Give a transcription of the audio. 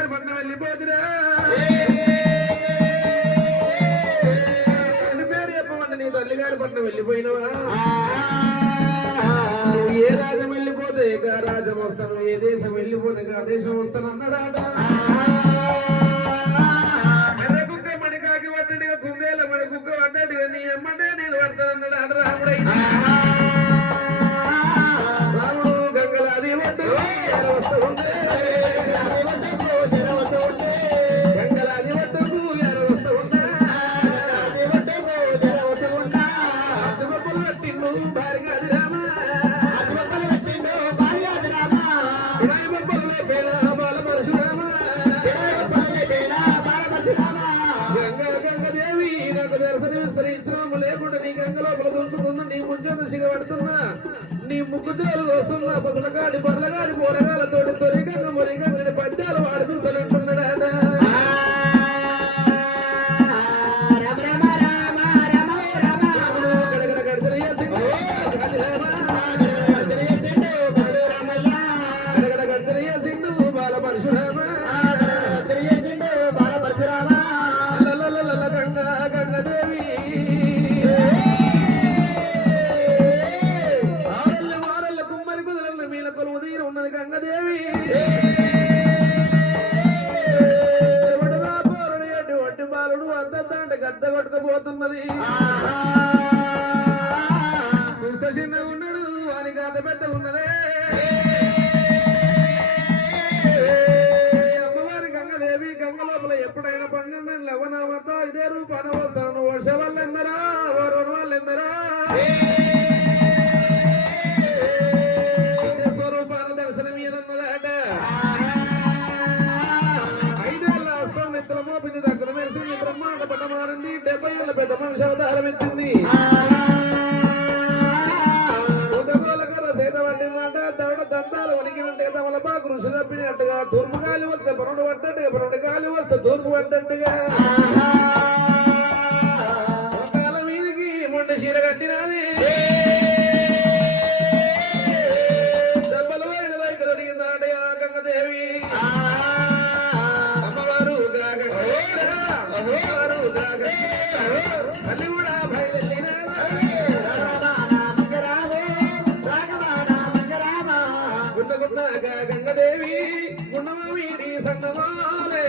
గారి పట్నం వెళ్ళిపోతురా పేరు చెప్పమంటే నీ తల్లి గారి పట్నం వెళ్ళిపోయినవా నువ్వు ఏ రాజ్యం వెళ్ళిపోతే ఆ రాజ్యం వస్తాను ఏ దేశం వెళ్ళిపోతే ఆ దేశం వస్తాను అన్నాడాట కుక్క మణికాకి పడ్డాడుగా కుందేల మణి కుక్క పడ్డాడుగా నీ అమ్మంటే నేను పడతాను అన్నాడు రాముడైనా నీ ముగ్గురు వస్తున్నా పసలగాడి బర్లగాడి కూరగాయలతోటి తొలిగంగా మొరిగంగా పద్యాలు వాడు చూస్తానంటున్నాడా ఉన్నది గంగదేవి వడ్డి బాలుడు అంతంటే గద్ద కొట్టుకుపోతున్నది చూస్తే చిన్నగా ఉన్నాడు వానికి అంత పెద్ద ఉన్నదే అమ్మవారి గంగదేవి గంగ లోపల ఎప్పుడైనా 12 లవణవత ఇదే రూపాన వస్తాను వర్ష వాళ్ళు ఎందరా వరుణ వాళ్ళు ఎందరా బ్రహ్మాండ పట్టమారింది 70 ఏళ్ళ పెద్ద మనిషి అవతారం ఎత్తింది సేత పట్టిందంట దవడ దంతాలు వణికినంటే తమలపాకు ఋషి తప్పినట్టుగా తూర్పు గాలి వస్తే పరుడు పడ్డట్టుగా పరుడు గాలి వస్తే తూర్పు పడ్డట్టుగా కాల మీదికి మొండ చీర కట్టినది దెబ్బలు వైన వైపు దొరికిందంట గంగదేవి అమ్మవారు అది కూడా గంగదేవి గుణమీడి సన్నమాలే